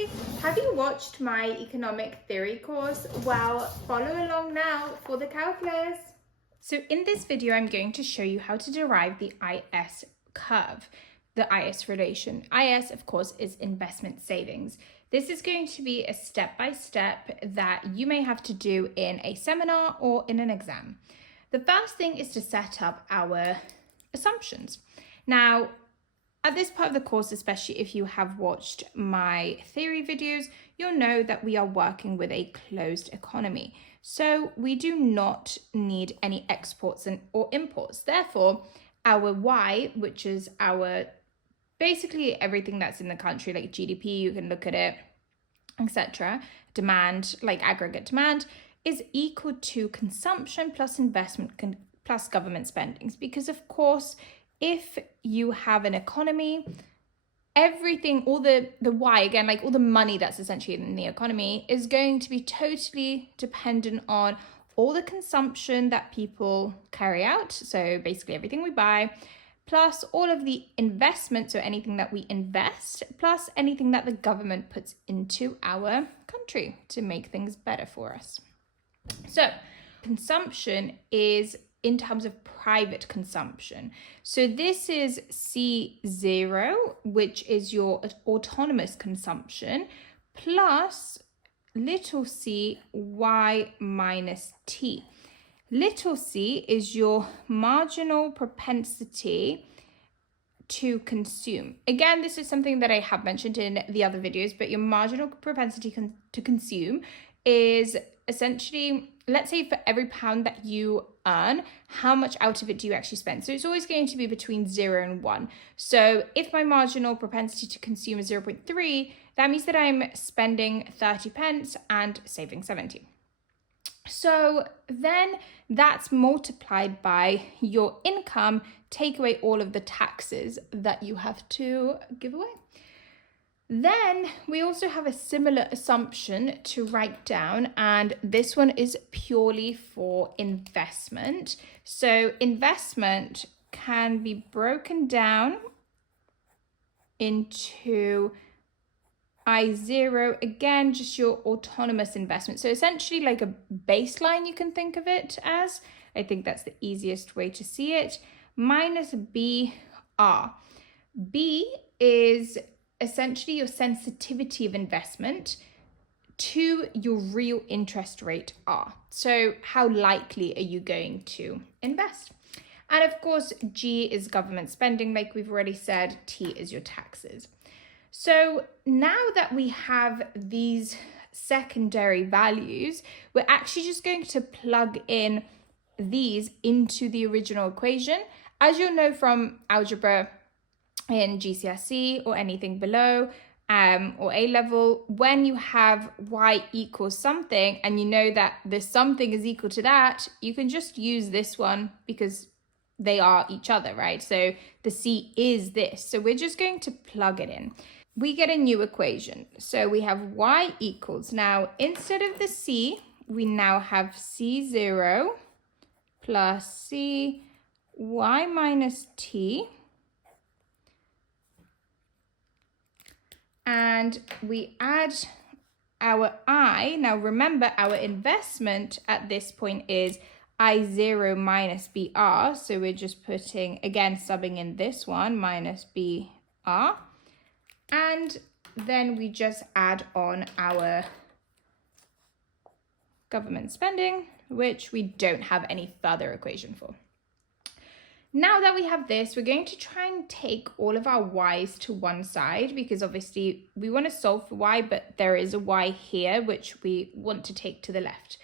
Hey, have you watched my economic theory course? Well, follow along now for the calculus. So in this video, I'm going to show you how to derive the IS curve, the IS relation. IS, of course, is investment savings. This is going to be a step-by-step that you may have to do in a seminar or in an exam. The first thing is to set up our assumptions. Now, at this part of the course, especially if you have watched my theory videos, you'll know that we are working with a closed economy. So we do not need any exports or imports. Therefore, our Y, which is our basically everything that's in the country, like GDP, you can look at it, etc. Demand, like aggregate demand, is equal to consumption plus investment plus government spendings. Because of course, if you have an economy, everything, all the Y, again, like all the money that's essentially in the economy is going to be totally dependent on all the consumption that people carry out. So basically everything we buy, plus all of the investment, so anything that we invest, plus anything that the government puts into our country to make things better for us. So consumption is in terms of private consumption. So this is C0, which is your autonomous consumption, plus little c y minus t. Little c is your marginal propensity to consume. Again, this is something that I have mentioned in the other videos, but your marginal propensity to consume is essentially, let's say for every pound that you earn, how much out of it do you actually spend? So it's always going to be between 0 and 1. So if my marginal propensity to consume is 0.3, that means that I'm spending 30 pence and saving 70. So then that's multiplied by your income, take away all of the taxes that you have to give away. Then we also have a similar assumption to write down, and this one is purely for investment. So investment can be broken down into I0, again, just your autonomous investment. So essentially like a baseline, you can think of it as, I think that's the easiest way to see it, minus BR. B is essentially your sensitivity of investment to your real interest rate R. So how likely are you going to invest? And of course, G is government spending, like we've already said, T is your taxes. So now that we have these secondary values, we're actually just going to plug in these into the original equation. As you'll know from algebra in GCSE or anything below, or A level, when you have Y equals something and you know that this something is equal to that, you can just use this one because they are each other, right? So the C is this. So we're just going to plug it in. We get a new equation. So we have Y equals, now instead of the C, we now have C0 plus C Y minus T. And we add our I. Now remember, our investment at this point is I0 minus BR. So we're just putting, again, subbing in this one, minus BR. And then we just add on our government spending, which we don't have any further equation for. Now that we have this, we're going to try and take all of our Y's to one side because obviously we want to solve for Y, but there is a Y here, which we want to take to the left.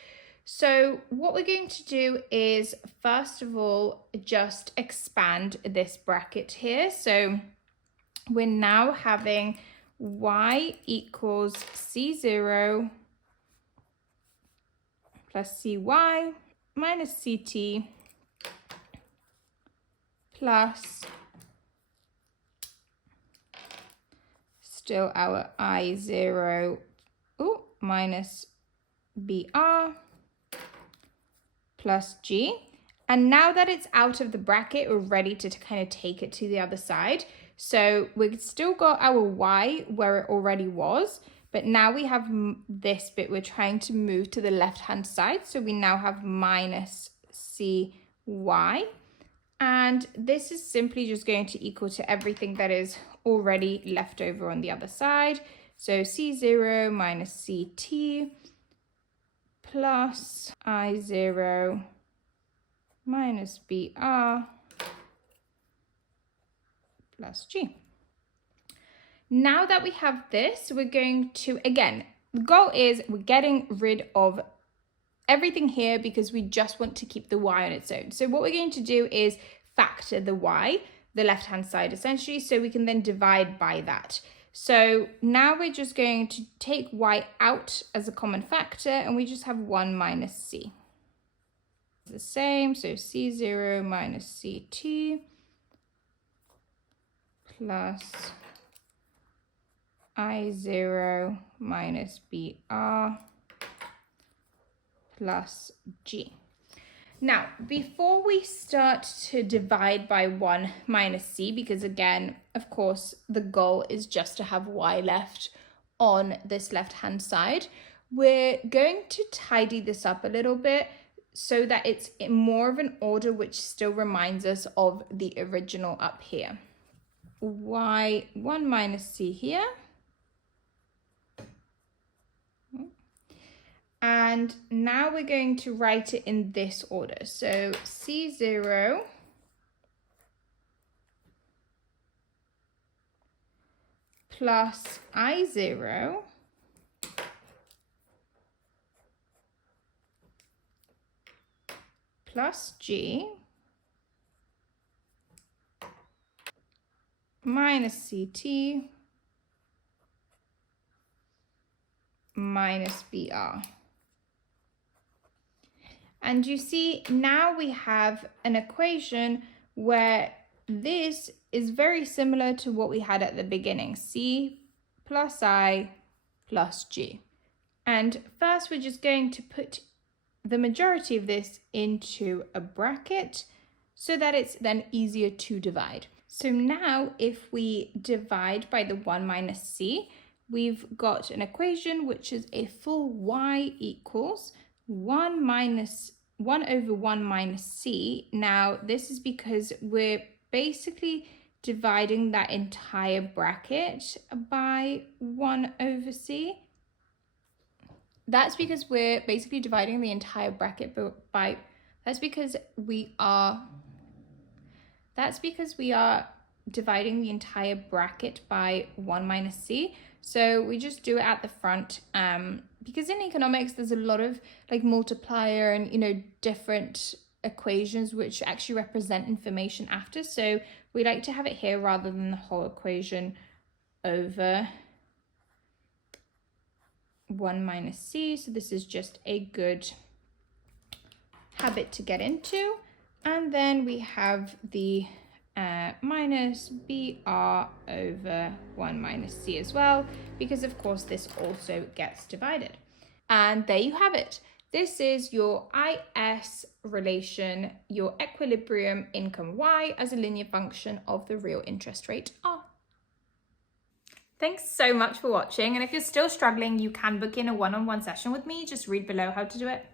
So what we're going to do is, first of all, just expand this bracket here. So we're now having Y equals C0 plus CY minus CT plus still our I0 minus BR plus G. And now that it's out of the bracket, we're ready to kind of take it to the other side. So we've still got our Y where it already was, But now we have this bit, we're trying to move to the left-hand side. So we now have minus cy. And this is simply just going to equal to everything that is already left over on the other side. So C0 minus CT plus I0 minus BR plus G. Now that we have this, we're going to, again, the goal is we're getting rid of everything here because we just want to keep the y on its own. So what we're going to do is factor the y, the left-hand side essentially, so we can then divide by that. So now we're just going to take y out as a common factor, and we just have 1 minus c. The same, so C0 minus CT plus I0 minus BR plus G. Now, before we start to divide by 1 minus c, because again, of course, the goal is just to have y left on this left-hand side, we're going to tidy this up a little bit so that it's in more of an order which still reminds us of the original up here. Y 1 minus c here. And now we're going to write it in this order. So C0 plus I0 plus G minus CT minus BR. And you see, now we have an equation where this is very similar to what we had at the beginning, C plus I plus G. And first, we're just going to put the majority of this into a bracket so that it's then easier to divide. So now if we divide by the 1 minus c, we've got an equation which is a full y equals 1 over 1 minus c. Now, this is because we're basically dividing that entire bracket by 1 over c. That's because we're basically dividing the entire bracket by, that's because we are dividing the entire bracket by 1 minus c. So we just do it at the front, because in economics, there's a lot of like multiplier and, you know, different equations which actually represent information after. So we like to have it here rather than the whole equation over 1 minus c. So this is just a good habit to get into. And then we have the minus BR over 1 minus c as well, because of course this also gets divided. And there you have it. This is your IS relation, your equilibrium income y as a linear function of the real interest rate r. Thanks so much for watching, and if you're still struggling, you can book in a one-on-one session with me. Just read below how to do it.